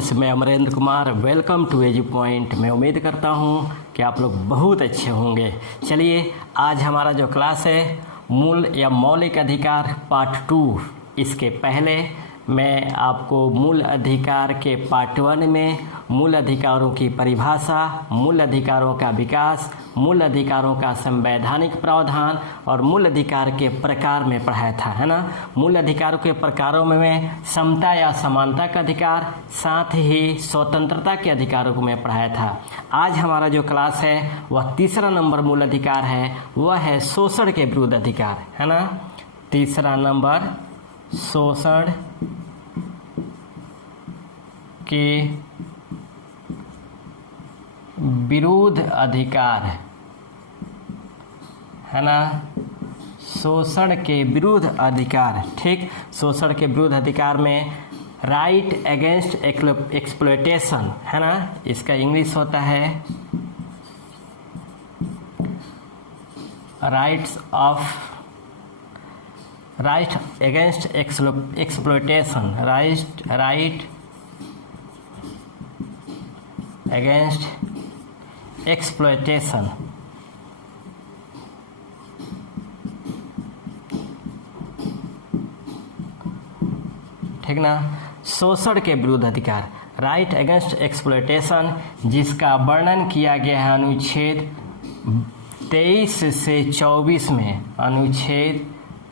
Friends, मैं Amrendra Kumar. Welcome to Edu Point. मैं उम्मीद करता हूँ कि आप लोग बहुत अच्छे होंगे। चलिए, आज हमारा जो क्लास है मूल या मौलिक अधिकार पार्ट 2। इसके पहले मैं आपको मूल अधिकार के पार्ट 1 में मूल अधिकारों की परिभाषा, मूल अधिकारों का विकास, मूल अधिकारों का संवैधानिक प्रावधान और मूल अधिकार के प्रकार में पढ़ाया था, है ना। मूल अधिकारों के प्रकारों में मैं समता या समानता का अधिकार, साथ ही स्वतंत्रता के अधिकारों को मैं पढ़ाया था। आज हमारा जो क्लास है वह तीसरा नंबर मूल अधिकार है, वह है शोषण के विरुद्ध अधिकार, है ना। तीसरा नंबर शोषण के विरुद्ध अधिकार, है ना। शोषण के विरुद्ध अधिकार, ठीक। शोषण के विरुद्ध अधिकार में राइट अगेंस्ट एक्सप्लॉयटेशन, है ना। इसका इंग्लिश होता है right against exploitation, right against exploitation. ठीक ना। शोषण के विरुद्ध अधिकार, राइट अगेंस्ट एक्सप्लॉयटेशन, जिसका वर्णन किया गया है अनुच्छेद 23 से 24 में, अनुच्छेद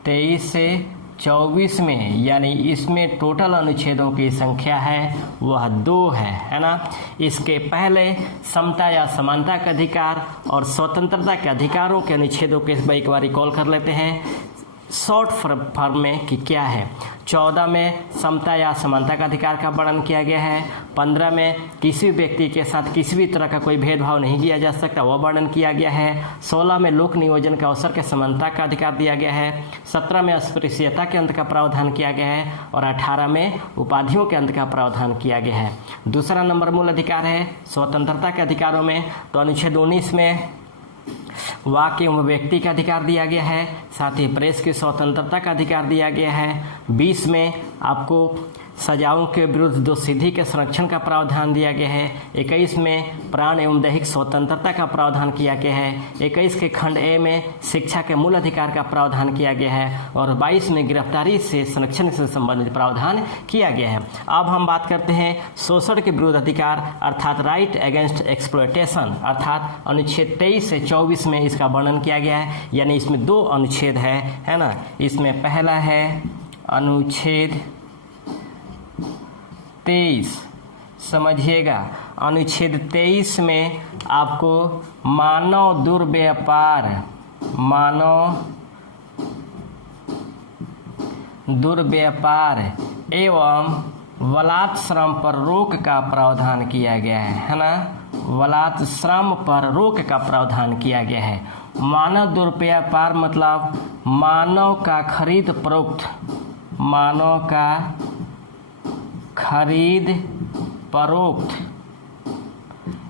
23 से 24 में, यानी इसमें टोटल अनुच्छेदों की संख्या है वह 2 है ना। इसके पहले समता या समानता का अधिकार और स्वतंत्रता के अधिकारों के अनुच्छेदों के एक बार रिकॉल कर लेते हैं शॉर्ट फॉर्म में कि क्या है। 14 में समता या समानता का अधिकार का वर्णन किया गया है। 15 में किसी व्यक्ति के साथ किसी भी तरह का कोई भेदभाव नहीं किया जा सकता, वह वर्णन किया गया है। 16 में लोक नियोजन के अवसर के समानता का अधिकार दिया गया है। 17 में अस्पृश्यता के अंत का प्रावधान किया गया है और 18 में उपाधियों के अंत का प्रावधान किया गया है। दूसरा नंबर मूल अधिकार है स्वतंत्रता के अधिकारों में, तो अनुच्छेद 19 में वाक्य एवं व्यक्ति का अधिकार दिया गया है, साथ ही प्रेस की स्वतंत्रता का अधिकार दिया गया है। 20 में आपको सजाओं के विरुद्ध दोषसिद्धि के संरक्षण का प्रावधान दिया गया है। 21 में प्राण एवं दैहिक स्वतंत्रता का प्रावधान किया गया है। 21 के खंड ए में शिक्षा के मूल अधिकार का प्रावधान किया गया है और 22 में गिरफ्तारी से संरक्षण से संबंधित प्रावधान किया गया है। अब हम बात करते हैं शोषण के विरुद्ध अधिकार अर्थात राइट अगेंस्ट एक्सप्लॉयटेशन, अर्थात अनुच्छेद 23 से 24 में इसका वर्णन किया गया है, यानी इसमें 2 अनुच्छेद है ना। इसमें पहला है अनुच्छेद 23, समझिएगा। अनुच्छेद 23 में आपको मानव दुर्व्यापार एवं बलात्श्रम पर रोक का प्रावधान किया गया है ना। बलात्श्रम पर रोक का प्रावधान किया गया है। मानव दुर्व्यापार मतलब मानव का खरीद फरोख्त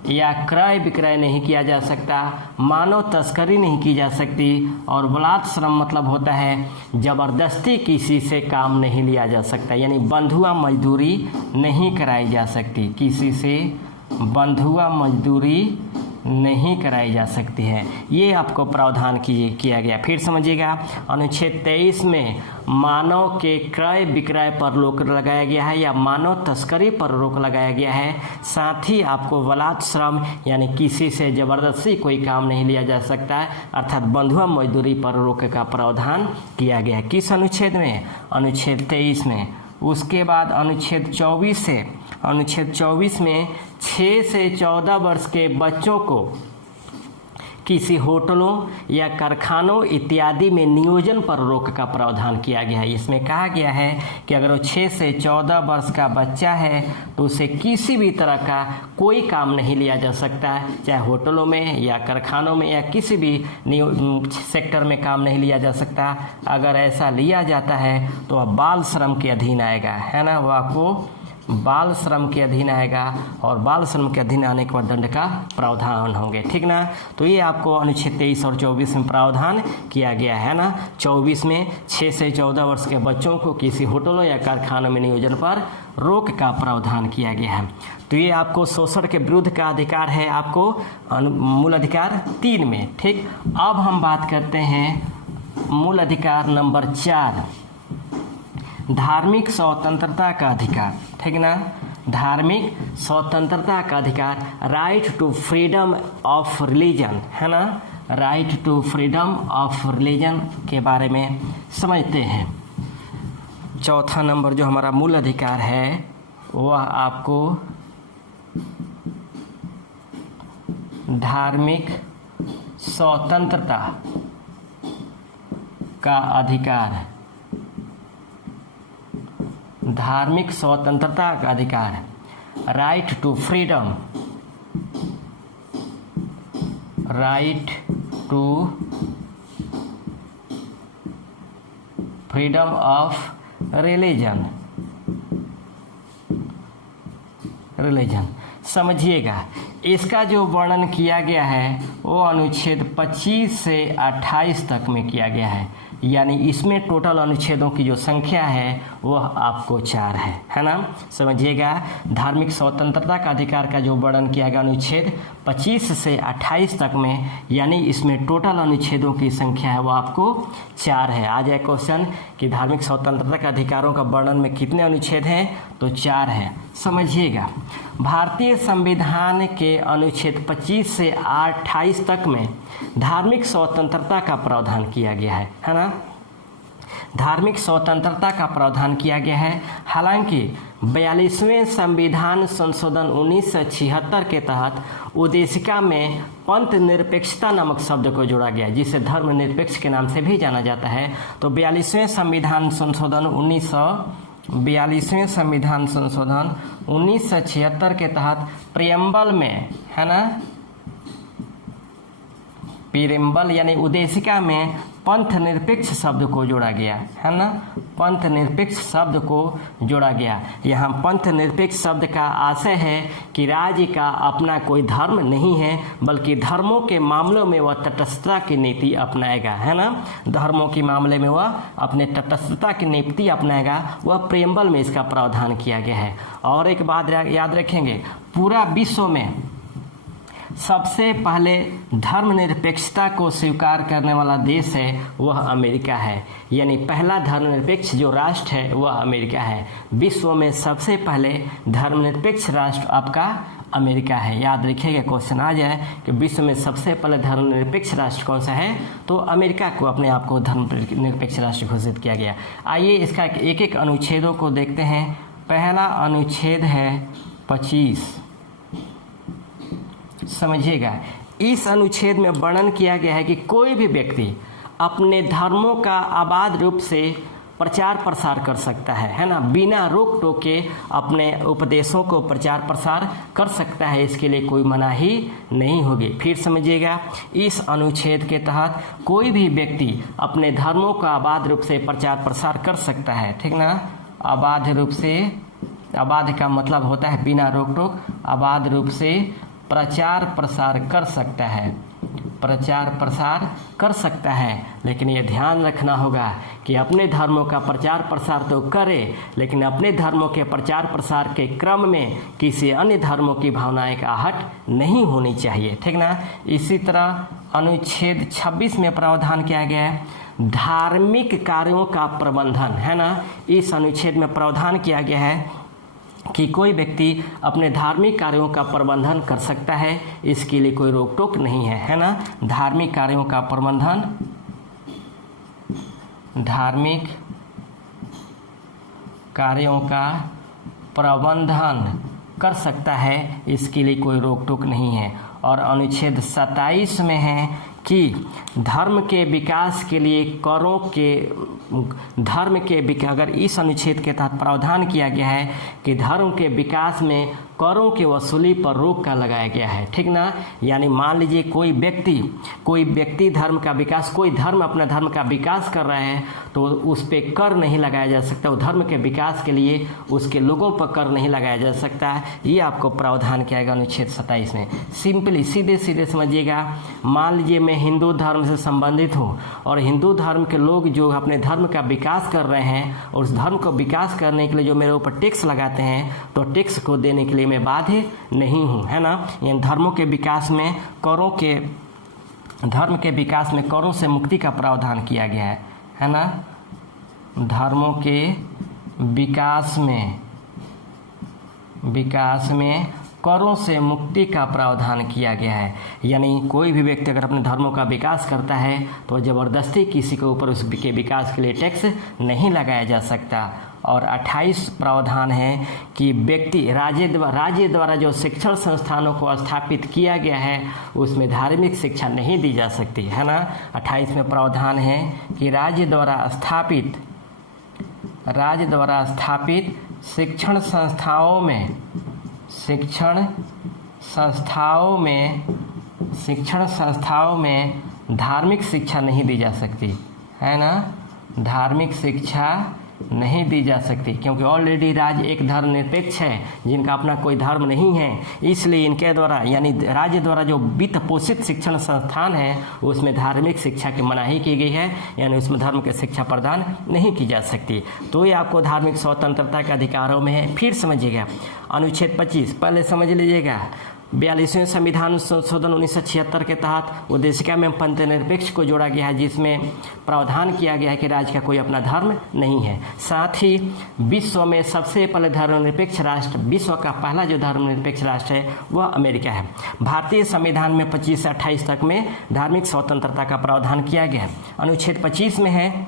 या क्रय विक्रय नहीं किया जा सकता, मानव तस्करी नहीं की जा सकती, और बलात्श्रम मतलब होता है जबरदस्ती किसी से काम नहीं लिया जा सकता, यानी बंधुआ मजदूरी नहीं कराई जा सकती, किसी से बंधुआ मजदूरी नहीं कराई जा सकती है। ये आपको प्रावधान किया गया। फिर समझिएगा, अनुच्छेद 23 में मानव के क्रय विक्रय पर रोक लगाया गया है या मानव तस्करी पर रोक लगाया गया है। साथ ही आपको बलात्श्रम यानी किसी से जबरदस्ती कोई काम नहीं लिया जा सकता है, अर्थात बंधुआ मजदूरी पर रोक का प्रावधान किया गया है। किस अनुच्छेद में? अनुच्छेद 23 में। उसके बाद अनुच्छेद 24 में 6 से 14 वर्ष के बच्चों को किसी होटलों या कारखानों इत्यादि में नियोजन पर रोक का प्रावधान किया गया है। इसमें कहा गया है कि अगर वो 6 से 14 वर्ष का बच्चा है तो उसे किसी भी तरह का कोई काम नहीं लिया जा सकता, चाहे होटलों में या कारखानों में या किसी भी सेक्टर में काम नहीं लिया जा सकता। अगर ऐसा लिया जाता है तो वह बाल श्रम के अधीन आएगा, है ना। वो आपको बाल श्रम के अधीन आएगा और बाल श्रम के अधीन आने के बाद दंड का प्रावधान होंगे, ठीक ना। तो ये आपको अनुच्छेद 23 और 24 में प्रावधान किया गया है ना। 24 में 6 से 14 वर्ष के बच्चों को किसी होटलों या कारखानों में नियोजन पर रोक का प्रावधान किया गया है। तो ये आपको शोषण के विरुद्ध का अधिकार है, आपको मूल अधिकार 3 में, ठीक। अब हम बात करते हैं मूल अधिकार नंबर 4, धार्मिक स्वतंत्रता का अधिकार, ठीक ना। धार्मिक स्वतंत्रता का अधिकार, right to freedom of religion, है ना। Right to freedom of religion के बारे में समझते हैं। चौथा नंबर जो हमारा मूल अधिकार है वह आपको धार्मिक स्वतंत्रता का अधिकार है। धार्मिक स्वतंत्रता का अधिकार, right to freedom, right to freedom of religion, समझिएगा। इसका जो वर्णन किया गया है वो अनुच्छेद 25 से 28 तक में किया गया है, यानी इसमें टोटल अनुच्छेदों की जो संख्या है वह आपको 4 है ना। समझिएगा, धार्मिक स्वतंत्रता का अधिकार का जो वर्णन किया गया अनुच्छेद 25 से 28 तक में, यानी इसमें टोटल अनुच्छेदों की संख्या है वो आपको 4 है। आ जाए क्वेश्चन कि धार्मिक स्वतंत्रता के अधिकारों का वर्णन में कितने अनुच्छेद हैं, तो 4 है। समझिएगा, भारतीय संविधान के अनुच्छेद 25 से 28 तक में धार्मिक स्वतंत्रता का प्रावधान किया गया है ना। धार्मिक स्वतंत्रता का प्रावधान किया गया है। हालांकि 42वें संविधान संशोधन 1976 के तहत उद्देशिका में पंथ निरपेक्षता नामक शब्द को जोड़ा गया, जिसे धर्म निरपेक्ष के नाम से भी जाना जाता है। तो 42वें संविधान संशोधन 1976 के तहत प्रियम्बल में, है ना, प्रियम्बल यानी उद्देशिका में पंथ निरपेक्ष शब्द को जोड़ा गया, है ना। पंथ निरपेक्ष शब्द को जोड़ा गया। यहाँ पंथ निरपेक्ष शब्द का आशय है कि राज्य का अपना कोई धर्म नहीं है, बल्कि धर्मों के मामलों में वह तटस्थता की नीति अपनाएगा, है ना। धर्मों के मामले में वह अपने तटस्थता की नीति अपनाएगा, वह प्रियम्बल में इसका प्रावधान किया गया है। और एक बात याद रखेंगे, पूरा विश्व में सबसे पहले धर्मनिरपेक्षता को स्वीकार करने वाला देश है वह अमेरिका है, यानी पहला धर्मनिरपेक्ष जो राष्ट्र है वह अमेरिका है। विश्व में सबसे पहले धर्मनिरपेक्ष राष्ट्र आपका अमेरिका है। याद रखिएगा, क्वेश्चन आ जाए कि विश्व में सबसे पहले धर्मनिरपेक्ष राष्ट्र कौन सा है, तो अमेरिका को अपने आप को धर्मनिरपेक्ष राष्ट्र घोषित किया गया। आइए इसका एक एक अनुच्छेदों को देखते हैं। पहला अनुच्छेद है 25। समझिएगा, इस अनुच्छेद में वर्णन किया गया है कि कोई भी व्यक्ति अपने धर्मों का अबाध रूप से प्रचार प्रसार कर सकता है ना, बिना रोक टोक के अपने उपदेशों को प्रचार प्रसार कर सकता है, इसके लिए कोई मनाही नहीं होगी। फिर समझिएगा, इस अनुच्छेद के तहत कोई भी व्यक्ति अपने धर्मों का अबाध रूप से प्रचार प्रसार कर सकता है, ठीक ना। अबाध रूप से, अबाध का मतलब होता है बिना रोक टोक, अबाध रूप से प्रचार प्रसार कर सकता है, प्रचार प्रसार कर सकता है। लेकिन ये ध्यान रखना होगा कि अपने धर्मों का प्रचार प्रसार तो करे, लेकिन अपने धर्मों के प्रचार प्रसार के क्रम में किसी अन्य धर्मों की भावनाएं का आहट नहीं होनी चाहिए, ठीक ना। इसी तरह अनुच्छेद 26 में प्रावधान किया गया है धार्मिक कार्यों का प्रबंधन, है ना। इस अनुच्छेद में प्रावधान किया गया है कि कोई व्यक्ति अपने धार्मिक कार्यों का प्रबंधन कर सकता है, इसके लिए कोई रोक टोक नहीं है, है ना। धार्मिक कार्यों का प्रबंधन, धार्मिक कार्यों का प्रबंधन कर सकता है, इसके लिए कोई रोक टोक नहीं है। और अनुच्छेद 27 में है कि धर्म के विकास के लिए करों के अगर इस अनुच्छेद के तहत प्रावधान किया गया है कि धर्म के विकास में करों की वसूली पर रोक का लगाया गया है, ठीक ना। यानी मान लीजिए कोई व्यक्ति धर्म का विकास, कोई धर्म अपना धर्म का विकास कर रहे हैं तो उस पर कर नहीं लगाया जा सकता। वो धर्म के विकास के लिए उसके लोगों पर कर नहीं लगाया जा सकता है। ये आपको प्रावधान किया गया अनुच्छेद 27 में। सिंपली सीधे समझिएगा, मान लीजिए मैं हिंदू धर्म से संबंधित हूँ और हिंदू धर्म के लोग जो अपने धर्म का विकास कर रहे हैं और उस धर्म को विकास करने के लिए जो मेरे ऊपर टैक्स लगाते हैं तो टैक्स को देने के लिए मैं बाध्य नहीं हूँ, है ना। यानी धर्म के विकास में करों से मुक्ति का प्रावधान किया गया है ना। धर्मों के विकास में करों से मुक्ति का प्रावधान किया गया है। यानी कोई भी व्यक्ति अगर अपने धर्मों का विकास करता है तो ज़बरदस्ती किसी के ऊपर उसके विकास के लिए टैक्स नहीं लगाया जा सकता। और 28 प्रावधान है कि व्यक्ति राज्य द्वारा जो शिक्षण संस्थानों को स्थापित किया गया है उसमें धार्मिक शिक्षा नहीं दी जा सकती, है ना। 28 में प्रावधान है कि राज्य द्वारा स्थापित शिक्षण संस्थाओं में धार्मिक शिक्षा नहीं दी जा सकती, है ना। धार्मिक शिक्षा नहीं दी जा सकती क्योंकि ऑलरेडी राज्य एक धर्मनिरपेक्ष है, जिनका अपना कोई धर्म नहीं है। इसलिए इनके द्वारा यानी राज्य द्वारा जो वित्त पोषित शिक्षण संस्थान है उसमें धार्मिक शिक्षा की मनाही की गई है, यानी उसमें धर्म की शिक्षा प्रदान नहीं की जा सकती। तो ये आपको धार्मिक स्वतंत्रता के अधिकारों में है। फिर समझिएगा अनुच्छेद 25, पहले समझ लीजिएगा। 42वें संविधान संशोधन 1976 के तहत उद्देशिका में पंथनिरपेक्ष को जोड़ा गया है, जिसमें प्रावधान किया गया है कि राज्य का कोई अपना धर्म नहीं है। साथ ही विश्व में सबसे पहले धर्मनिरपेक्ष राष्ट्र, विश्व का पहला जो धर्मनिरपेक्ष राष्ट्र है वह अमेरिका है। भारतीय संविधान में 25 से 28 तक में धार्मिक स्वतंत्रता का प्रावधान किया गया है। अनुच्छेद 25 में है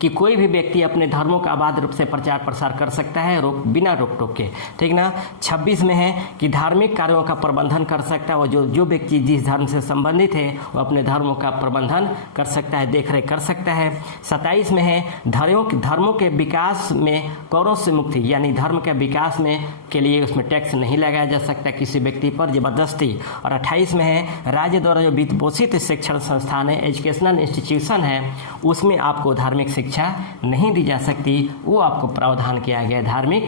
कि कोई भी व्यक्ति अपने धर्मों का अबाध रूप से प्रचार प्रसार कर सकता है बिना रोक टोक के, ठीक ना। 26 में है कि धार्मिक कार्यों का प्रबंधन कर सकता है, और जो व्यक्ति जिस धर्म से संबंधित है वो अपने धर्मों का प्रबंधन कर सकता है, देखरेख कर सकता है। 27 में है धर्मों के विकास में करों से मुक्ति, यानी धर्म के विकास में के लिए उसमें टैक्स नहीं लगाया जा सकता किसी व्यक्ति पर जबरदस्ती। और 28 में है राज्य द्वारा जो वित्त पोषित शिक्षण संस्थान है, एजुकेशनल इंस्टीट्यूशन है, उसमें आपको धार्मिक शिक्षा नहीं दी जा सकती। वो आपको प्रावधान किया गया धार्मिक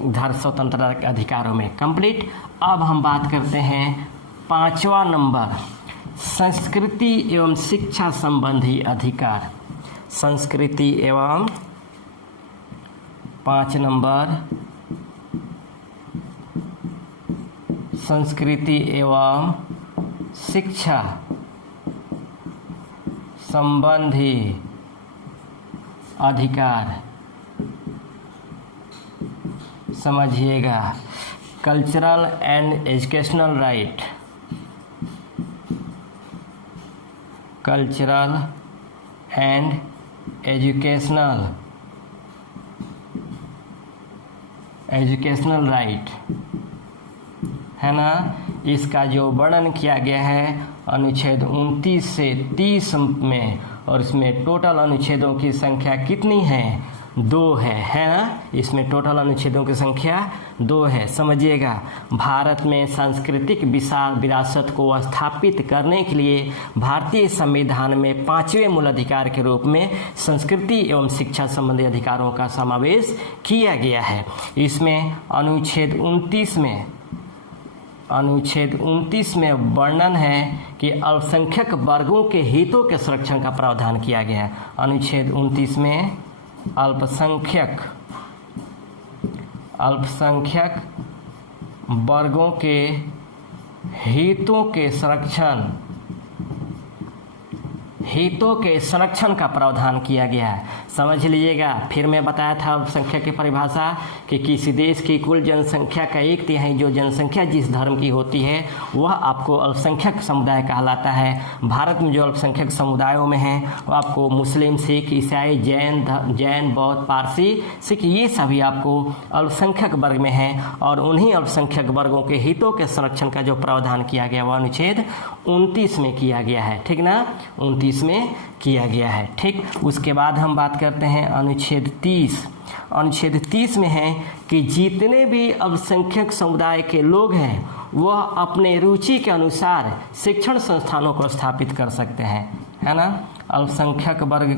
स्वतंत्रता के अधिकारों में। कंप्लीट। अब हम बात करते हैं 5वां नंबर, संस्कृति एवं शिक्षा संबंधी अधिकार। संस्कृति एवं 5 नंबर, संस्कृति एवं शिक्षा संबंधी अधिकार। समझिएगा, cultural and educational right, cultural and educational right, है ना। इसका जो वर्णन किया गया है अनुच्छेद 29 से 30 में, और इसमें टोटल अनुच्छेदों की संख्या कितनी है? 2 है ना। इसमें टोटल अनुच्छेदों की संख्या 2 है। समझिएगा, भारत में सांस्कृतिक विरासत को स्थापित करने के लिए भारतीय संविधान में 5वें मूल अधिकार के रूप में संस्कृति एवं शिक्षा संबंधी अधिकारों का समावेश किया गया है। इसमें अनुच्छेद 29 में वर्णन है कि अल्पसंख्यक वर्गों के हितों के संरक्षण का प्रावधान किया गया है। अनुच्छेद 29 में अल्पसंख्यक वर्गों के हितों के हितों के संरक्षण का प्रावधान किया गया है। समझ लीजिएगा, फिर मैं बताया था अल्पसंख्यक की परिभाषा कि किसी देश की कुल जनसंख्या का 1/3 जो जनसंख्या जिस धर्म की होती है वह आपको अल्पसंख्यक समुदाय कहलाता है। भारत में जो अल्पसंख्यक समुदायों में हैं वो आपको मुस्लिम, सिख, ईसाई, जैन, बौद्ध, पारसी, सिख, ये सभी आपको अल्पसंख्यक वर्ग में हैं। और उन्हीं अल्पसंख्यक वर्गों के हितों के संरक्षण का जो प्रावधान किया गया वह अनुच्छेद 29 में किया गया है। ठीक ना, 29 में किया गया है। ठीक, उसके बाद हम बात करते हैं अनुच्छेद 30। अनुच्छेद 30 में है कि जितने भी अल्पसंख्यक समुदाय के लोग हैं वह अपने रुचि के अनुसार शिक्षण संस्थानों को स्थापित कर सकते हैं, है ना। अल्पसंख्यक वर्ग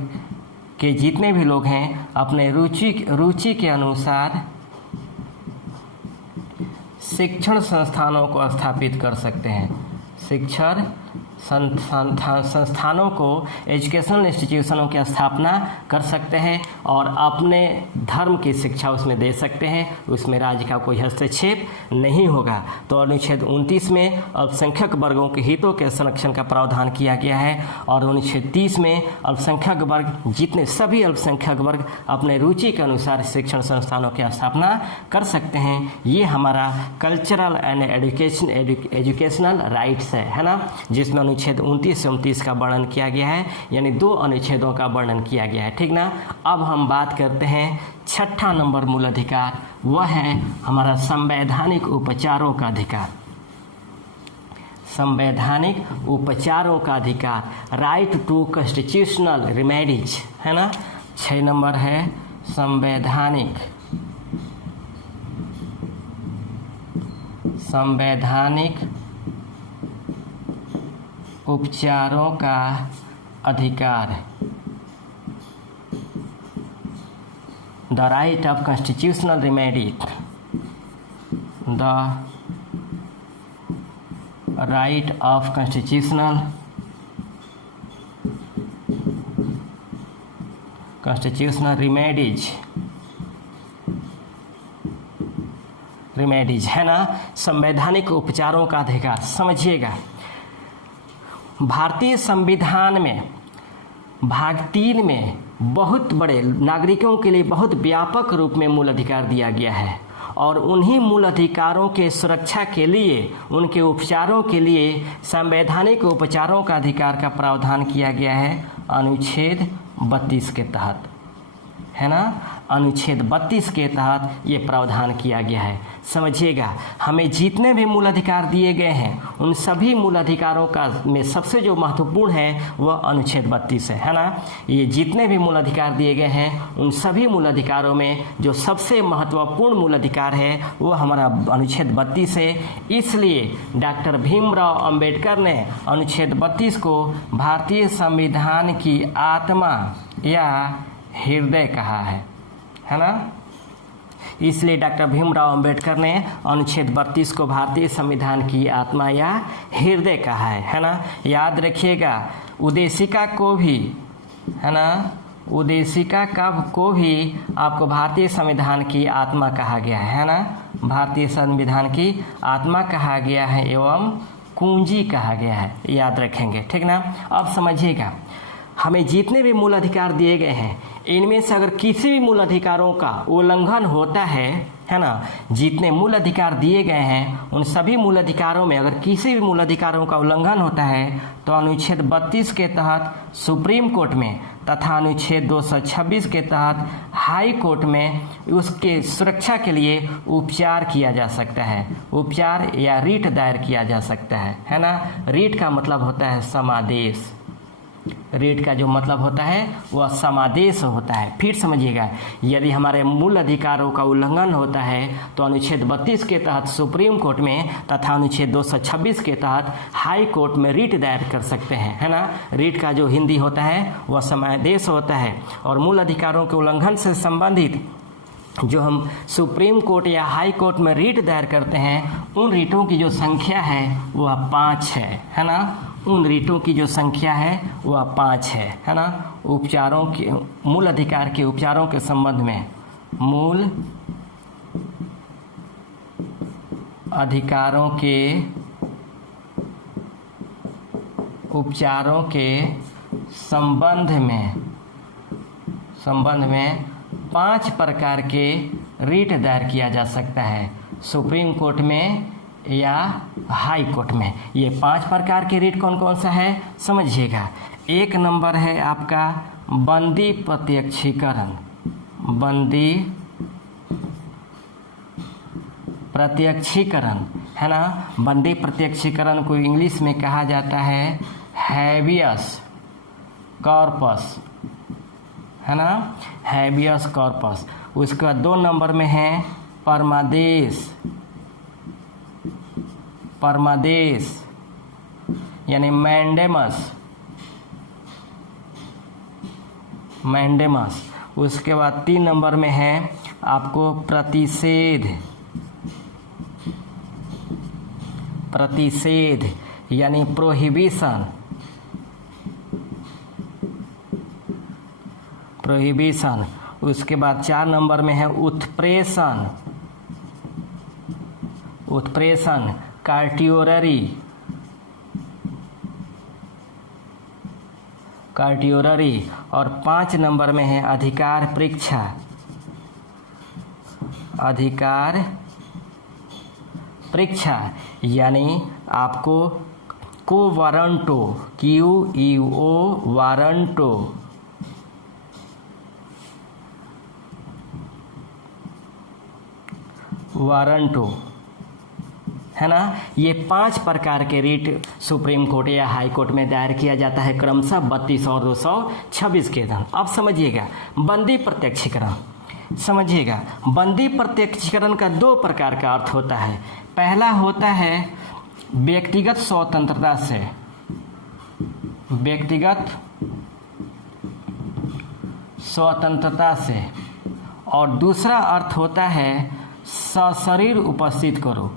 के जितने भी लोग हैं अपने रुचि के अनुसार शिक्षण संस्थानों को स्थापित कर सकते हैं। शिक्षण संस्थानों को, एजुकेशनल इंस्टीट्यूशनों की स्थापना कर सकते हैं और अपने धर्म की शिक्षा उसमें दे सकते हैं। उसमें राज्य का कोई हस्तक्षेप नहीं होगा। तो अनुच्छेद 29 में अल्पसंख्यक वर्गों के हितों के संरक्षण का प्रावधान किया गया है और अनुच्छेद 30 में अल्पसंख्यक वर्ग, जितने सभी अल्पसंख्यक वर्ग अपने रुचि के अनुसार शिक्षण संस्थानों की स्थापना कर सकते हैं। ये हमारा कल्चरल एंड एजुकेशनल राइट्स है ना, जिसमें अनुच्छेद 29 से 29 का वर्णन किया गया है, यानी 2 अनुच्छेदों का वर्णन किया गया है। ठीक ना। अब हम बात करते हैं 6ठा नंबर मूल अधिकार, वह है हमारा संवैधानिक उपचारों का अधिकार। संवैधानिक उपचारों का अधिकार, राइट टू कॉन्स्टिट्यूशनल रिमेडीज, है ना। 6 नंबर है संवैधानिक उपचारों का अधिकार, the right of constitutional remedy, the right of constitutional remedies, है ना। संवैधानिक उपचारों का अधिकार, समझिएगा, भारतीय संविधान में भाग 3 में बहुत बड़े नागरिकों के लिए बहुत व्यापक रूप में मूल अधिकार दिया गया है और उन्हीं मूल अधिकारों के सुरक्षा के लिए, उनके उपचारों के लिए संवैधानिक उपचारों का अधिकार का प्रावधान किया गया है अनुच्छेद 32 के तहत, है ना। अनुच्छेद 32 के तहत ये प्रावधान किया गया है। समझिएगा, हमें जितने भी मूल अधिकार दिए गए हैं उन सभी मूल अधिकारों का में सबसे जो महत्वपूर्ण है वह अनुच्छेद 32 है ना। ये जितने भी मूल अधिकार दिए गए हैं उन सभी मूल अधिकारों में जो सबसे महत्वपूर्ण मूल अधिकार है वो हमारा अनुच्छेद 32 है। इसलिए डॉक्टर भीमराव अंबेडकर ने अनुच्छेद 32 को भारतीय संविधान की आत्मा या हृदय कहा है ना। इसलिए डॉक्टर भीमराव अंबेडकर ने अनुच्छेद 32 को भारतीय संविधान की आत्मा या हृदय कहा है ना। याद रखिएगा, उद्देशिका को भी, है ना, उद्देशिका को भी आपको भारतीय संविधान की आत्मा कहा गया है ना। भारतीय संविधान की आत्मा कहा गया है एवं कुंजी कहा गया है, याद रखेंगे, ठीक ना। अब समझिएगा, हमें जितने भी मूल अधिकार दिए गए हैं इनमें से अगर किसी भी मूल अधिकारों का उल्लंघन होता है ना, जितने मूल अधिकार दिए गए हैं उन सभी मूल अधिकारों में अगर किसी भी मूल अधिकारों का उल्लंघन होता है तो अनुच्छेद 32 के तहत सुप्रीम कोर्ट में तथा अनुच्छेद 226 के तहत हाई कोर्ट में उसके सुरक्षा के लिए उपचार किया जा सकता है। उपचार या रीट दायर किया जा सकता है ना। रीट का मतलब होता है समादेश। रीट का जो मतलब होता है वह समादेश होता है। फिर समझिएगा, यदि हमारे मूल अधिकारों का उल्लंघन होता है तो अनुच्छेद 32 के तहत सुप्रीम कोर्ट में तथा अनुच्छेद 226 के तहत हाई कोर्ट में रीट दायर कर सकते हैं, है ना। रीट का जो हिंदी होता है वह समादेश होता है और मूल अधिकारों के उल्लंघन से संबंधित जो हम सुप्रीम कोर्ट या हाई कोर्ट में रीट दायर करते हैं उन रीटों की जो संख्या है वह 5 है ना। उन रीटों की जो संख्या है वह 5 है ना। उपचारों के, मूल अधिकार के उपचारों के संबंध में, मूल अधिकारों के उपचारों के संबंध में 5 प्रकार के रीट दायर किया जा सकता है, सुप्रीम कोर्ट में या हाई कोर्ट में। ये 5 प्रकार के रीट कौन कौन सा है समझिएगा। 1 नंबर है आपका बंदी प्रत्यक्षीकरण। बंदी प्रत्यक्षीकरण है ना। बंदी प्रत्यक्षीकरण को इंग्लिश में कहा जाता है हैबियस कॉर्पस, है ना, हैबियस कॉर्पस। उसका 2 नंबर में है परमादेश। परमादेश यानी मैंडेमस। मैंडेमस। उसके बाद 3 नंबर में है आपको प्रतिषेध। प्रतिषेध यानी प्रोहिबिशन। प्रोहिबिशन। उसके बाद 4 नंबर में है उत्प्रेषण। उत्प्रेषण कार्टियोररी। कार्टियोररी। और 5 नंबर में है अधिकार परीक्षा। अधिकार परीक्षा यानी आपको को वारंटो, QUO वारंटो। वारंटो है ना। ये 5 प्रकार के रीट सुप्रीम कोर्ट या हाई कोर्ट में दायर किया जाता है क्रमशः 32 और 226 के तहत। अब समझिएगा बंदी प्रत्यक्षीकरण। समझिएगा बंदी प्रत्यक्षीकरण का 2 प्रकार का अर्थ होता है। पहला होता है व्यक्तिगत स्वतंत्रता से। व्यक्तिगत स्वतंत्रता से। और दूसरा अर्थ होता है सशरीर उपस्थित करो।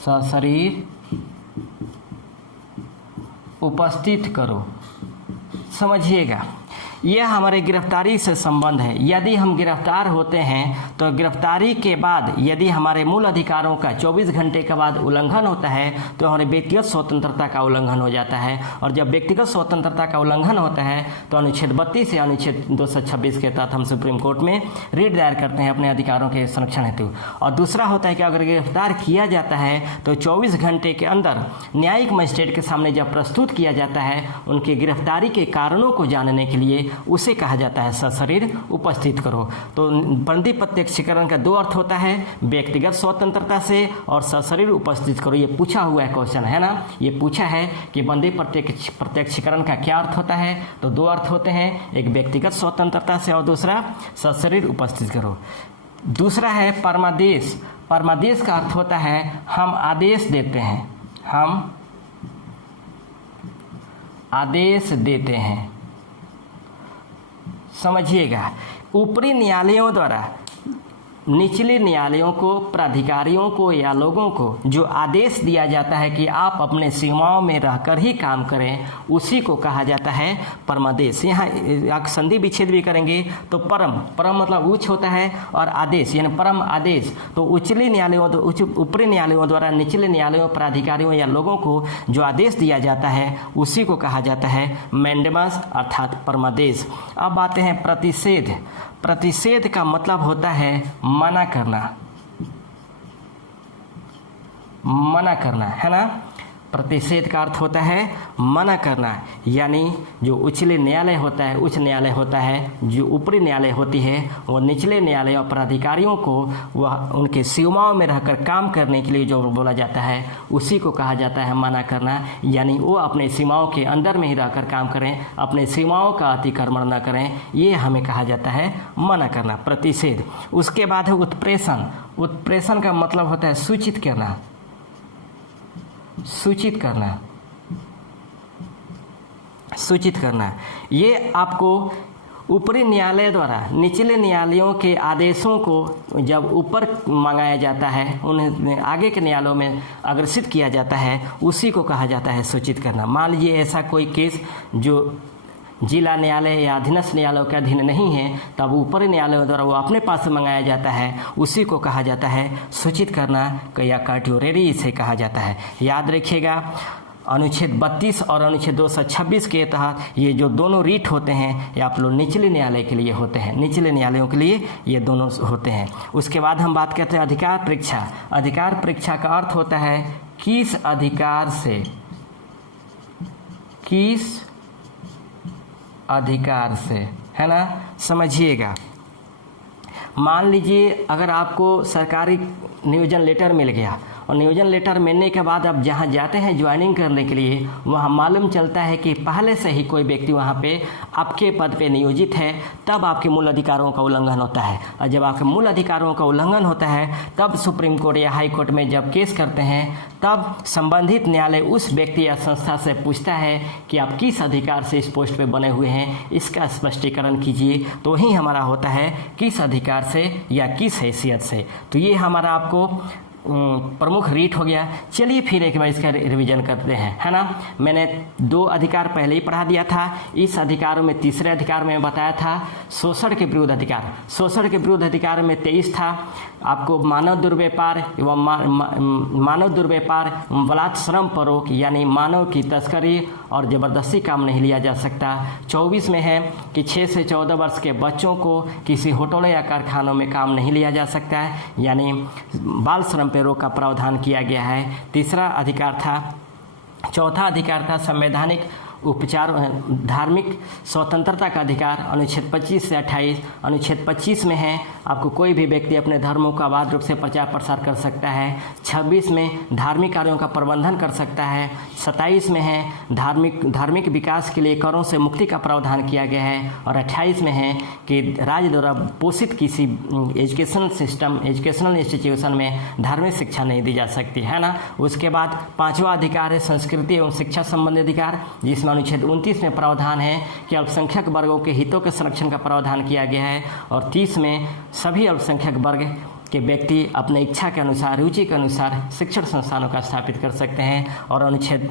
सशरीर उपस्थित करो। समझिएगा यह हमारे गिरफ्तारी से संबंध है। यदि हम गिरफ्तार होते हैं तो गिरफ्तारी के बाद यदि हमारे मूल अधिकारों का 24 घंटे के बाद उल्लंघन होता है तो हमारे व्यक्तिगत स्वतंत्रता का उल्लंघन हो जाता है। और जब व्यक्तिगत स्वतंत्रता का उल्लंघन होता है तो अनुच्छेद 32 या अनुच्छेद 226 के तहत हम सुप्रीम कोर्ट में रिट दायर करते हैं अपने अधिकारों के संरक्षण हेतु। और दूसरा होता है कि अगर गिरफ्तार किया जाता है तो 24 घंटे के अंदर न्यायिक मजिस्ट्रेट के सामने जब प्रस्तुत किया जाता है उनके गिरफ्तारी के कारणों को जानने के लिए उसे कहा जाता है सशरीर उपस्थित करो। तो बंदी प्रत्यक्षीकरण का 2 अर्थ होता है व्यक्तिगत स्वतंत्रता से और सशरीर उपस्थित करो। ये पूछा हुआ है क्वेश्चन है ना। ये पूछा है कि बंदी प्रत्यक्षीकरण का क्या अर्थ होता है। तो 2 अर्थ होते हैं, एक व्यक्तिगत स्वतंत्रता से और दूसरा सशरीर उपस्थित करो। दूसरा है परमादेश। परमादेश का अर्थ होता है हम आदेश देते हैं। हम आदेश देते हैं। समझिएगा ऊपरी न्यायालयों द्वारा निचले न्यायालयों को, प्राधिकारियों को या लोगों को जो आदेश दिया जाता है कि आप अपने सीमाओं में रहकर ही काम करें उसी को कहा जाता है परमादेश। यहाँ संधि विच्छेद भी करेंगे तो परम मतलब उच्च होता है और आदेश यानी परम आदेश। तो ऊपरी न्यायालयों द्वारा निचले न्यायालयों, प्राधिकारियों या लोगों को जो आदेश दिया जाता है उसी को कहा जाता है मैंडेमस अर्थात परमादेश। अब आते हैं प्रतिषेध। प्रतिषेध का मतलब होता है मना करना। मना करना है ना। प्रतिषेध का अर्थ होता है मना करना। यानी जो उच्चले न्यायालय होता है, उच्च न्यायालय होता है, जो ऊपरी न्यायालय होती है वो निचले न्यायालय और प्राधिकारियों को वह उनके सीमाओं में रहकर काम करने के लिए जो बोला जाता है उसी को कहा जाता है मना करना। यानी वो अपने सीमाओं के अंदर में ही रहकर काम करें, अपने सीमाओं का अतिक्रमण न करें, ये हमें कहा जाता है मना करना, प्रतिषेध। उसके बाद है उत्प्रेषण। उत्प्रेषण का मतलब होता है सूचित करना। सूचित करना। सूचित करना ये आपको ऊपरी न्यायालय द्वारा निचले न्यायालयों के आदेशों को जब ऊपर मंगाया जाता है, उन्हें आगे के न्यायालयों में अग्रसित किया जाता है, उसी को कहा जाता है सूचित करना। मान लीजिए ऐसा कोई केस जो जिला न्यायालय या अधीनस्थ न्यायालयों के अधीन नहीं है, तब ऊपरी न्यायालयों द्वारा वो अपने पास मंगाया जाता है, उसी को कहा जाता है सूचित करना या कार्टियोरेरी इसे कहा जाता है। याद रखिएगा अनुच्छेद 32 और अनुच्छेद 226 के तहत ये जो दोनों रीट होते हैं ये आप लोग निचले न्यायालय के लिए होते हैं, निचले न्यायालयों के लिए ये दोनों होते हैं। उसके बाद हम बात करते हैं अधिकार परीक्षा। अधिकार परीक्षा का अर्थ होता है किस अधिकार से, किस अधिकार से, है ना, समझिएगा। मान लीजिए अगर आपको सरकारी नियोजन लेटर मिल गया और नियोजन लेटर मिलने के बाद आप जहाँ जाते हैं ज्वाइनिंग करने के लिए, वहाँ मालूम चलता है कि पहले से ही कोई व्यक्ति वहाँ पे आपके पद पे नियोजित है, तब आपके मूल अधिकारों का उल्लंघन होता है। और जब आपके मूल अधिकारों का उल्लंघन होता है तब सुप्रीम कोर्ट या हाई कोर्ट में जब केस करते हैं तब संबंधित न्यायालय उस व्यक्ति या संस्था से पूछता है कि आप किस अधिकार से इस पोस्ट पे बने हुए हैं, इसका स्पष्टीकरण कीजिए। तो वही हमारा होता है किस अधिकार से या किस हैसियत से। तो ये हमारा आपको प्रमुख रीट हो गया। चलिए फिर एक बार इसका रिवीजन करते हैं, है ना। मैंने 2 अधिकार पहले ही पढ़ा दिया था। इस अधिकारों में तीसरे अधिकार में बताया था शोषण के विरुद्ध अधिकार। शोषण के विरुद्ध अधिकार में 23 था आपको मानव दुर्व्यापार एवं मानव दुर्व्यापार बलात् श्रम परोक यानी मानव की तस्करी और ज़बरदस्ती काम नहीं लिया जा सकता। 24 में है कि 6 से 14 वर्ष के बच्चों को किसी होटलों या कारखानों में काम नहीं लिया जा सकता है, यानी बाल श्रम पे रोक का प्रावधान किया गया है। तीसरा अधिकार था, चौथा अधिकार था संवैधानिक उपचार धार्मिक स्वतंत्रता का अधिकार, अनुच्छेद 25 से 28। अनुच्छेद 25 में है आपको कोई भी व्यक्ति अपने धर्मों का अबाध रूप से प्रचार प्रसार कर सकता है। 26 में धार्मिक कार्यों का प्रबंधन कर सकता है। 27 में है धार्मिक विकास के लिए करों से मुक्ति का प्रावधान किया गया है। और 28 में है कि राज्य द्वारा पोषित किसी एजुकेशनल इंस्टीट्यूशन में धार्मिक शिक्षा नहीं दी जा सकती, है ना। उसके बाद 5वां अधिकार है संस्कृति एवं शिक्षा संबंधी अधिकार, जिसमें अनुच्छेद 29 में प्रावधान है कि अल्पसंख्यक वर्गों के हितों के संरक्षण का प्रावधान किया गया है। और 30 में सभी अल्पसंख्यक वर्ग के व्यक्ति अपने इच्छा के अनुसार, रुचि के अनुसार शिक्षण संस्थानों का स्थापित कर सकते हैं। और अनुच्छेद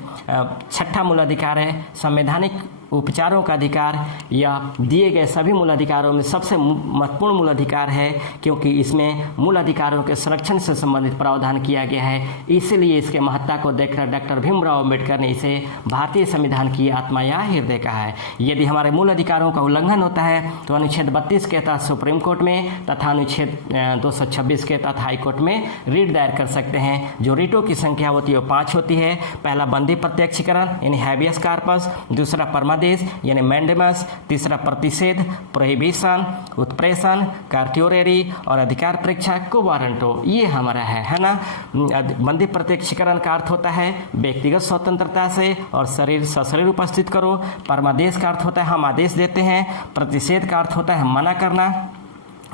6वां मूल अधिकार है संवैधानिक उपचारों का अधिकार, या दिए गए सभी मूल अधिकारों में सबसे महत्वपूर्ण मूल अधिकार है क्योंकि इसमें मूल अधिकारों के संरक्षण से संबंधित प्रावधान किया गया है। इसलिए इसके महत्ता को देखकर डॉक्टर भीमराव अम्बेडकर ने इसे भारतीय संविधान की आत्मा या हृदय कहा है। यदि हमारे मूल अधिकारों का उल्लंघन होता है तो अनुच्छेद 32 के तहत सुप्रीम कोर्ट में तथा अनुच्छेद 226 के तहत हाई कोर्ट में रीट दायर कर सकते हैं। जो रीटों की संख्या होती है वो 5 होती है। पहला बंदी प्रत्यक्षीकरण यानी हैबियस कार्पस, दूसरा परमादेश यानी मैंडेमस, तीसरा प्रतिषेध प्रोहिबिशन, उत्प्रेषण, कार्ट्योरेरी और अधिकार परीक्षा को वारंटो। ये हमारा है ना। बंदी प्रत्यक्षीकरण का अर्थ होता है व्यक्तिगत स्वतंत्रता से और शरीर सशरीर उपस्थित करो। परमादेश का अर्थ होता है हम आदेश देते हैं। प्रतिषेध का अर्थ होता है मना करना।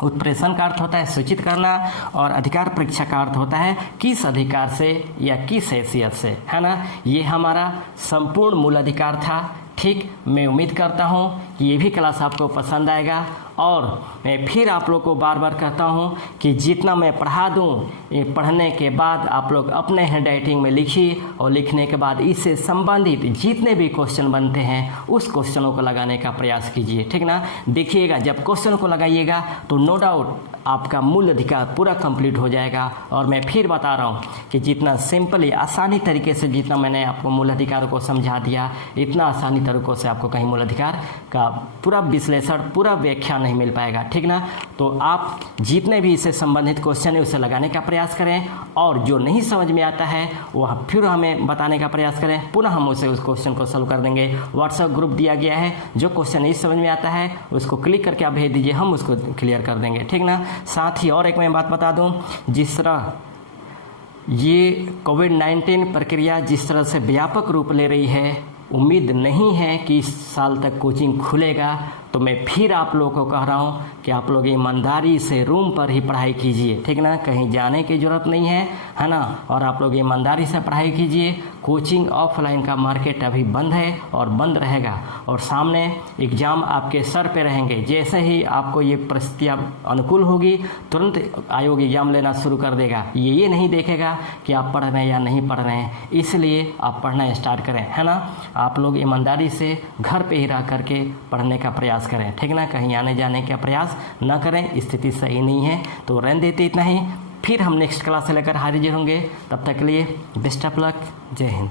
उत्प्रेषण का अर्थ होता है सूचित करना। और अधिकार परीक्षा का अर्थ होता है किस अधिकार से या किस हैसियत से, है ना। ये हमारा संपूर्ण मूल अधिकार था। ठीक, मैं उम्मीद करता हूँ कि ये भी क्लास आपको पसंद आएगा। और मैं फिर आप लोग को बार बार कहता हूँ कि जितना मैं पढ़ा दूँ, ये पढ़ने के बाद आप लोग अपने हैंड राइटिंग में लिखिए और लिखने के बाद इससे संबंधित जितने भी क्वेश्चन बनते हैं उस क्वेश्चनों को लगाने का प्रयास कीजिए, ठीक ना। देखिएगा जब क्वेश्चन को लगाइएगा तो नो डाउट आपका मूल अधिकार पूरा कंप्लीट हो जाएगा। और मैं फिर बता रहा हूँ कि जितना सिंपली आसानी तरीके से जितना मैंने आपको मूल अधिकारों को समझा दिया, इतना आसानी तरीकों से आपको कहीं मूल अधिकार का पूरा विश्लेषण, पूरा व्याख्या नहीं मिल पाएगा, ठीक ना। तो आप जितने भी इससे संबंधित क्वेश्चन है उसे लगाने का प्रयास करें और जो नहीं समझ में आता है वह फिर हमें बताने का प्रयास करें। पुनः हम उस क्वेश्चन को सॉल्व कर देंगे। व्हाट्सएप ग्रुप दिया गया है, जो क्वेश्चन नहीं समझ में आता है उसको क्लिक करके आप भेज दीजिए, हम उसको क्लियर कर देंगे, ठीक ना। साथ ही और एक मैं बात बता दूं, जिस तरह ये कोविड-19 प्रक्रिया जिस तरह से व्यापक रूप ले रही है, उम्मीद नहीं है कि इस साल तक कोचिंग खुलेगा। तो मैं फिर आप लोगों को कह रहा हूँ कि आप लोग ईमानदारी से रूम पर ही पढ़ाई कीजिए, ठीक ना। कहीं जाने की ज़रूरत नहीं है ना। और आप लोग ईमानदारी से पढ़ाई कीजिए। कोचिंग ऑफलाइन का मार्केट अभी बंद है और बंद रहेगा और सामने एग्ज़ाम आपके सर पे रहेंगे। जैसे ही आपको ये परिस्थितियाँ अनुकूल होगी तुरंत आयोग एग्ज़ाम लेना शुरू कर देगा। ये नहीं देखेगा कि आप पढ़ रहे हैं या नहीं पढ़ रहे हैं, इसलिए आप पढ़ना स्टार्ट करें, है ना। आप लोग ईमानदारी से घर पे ही रह करके पढ़ने का प्रयास करें, ठीक ना। कहीं आने जाने का प्रयास न करें, स्थिति सही नहीं है। तो रहने देते इतना ही, फिर हम नेक्स्ट क्लास से लेकर हाजिर होंगे। तब तक के लिए बेस्ट ऑफ लक, जय हिंद।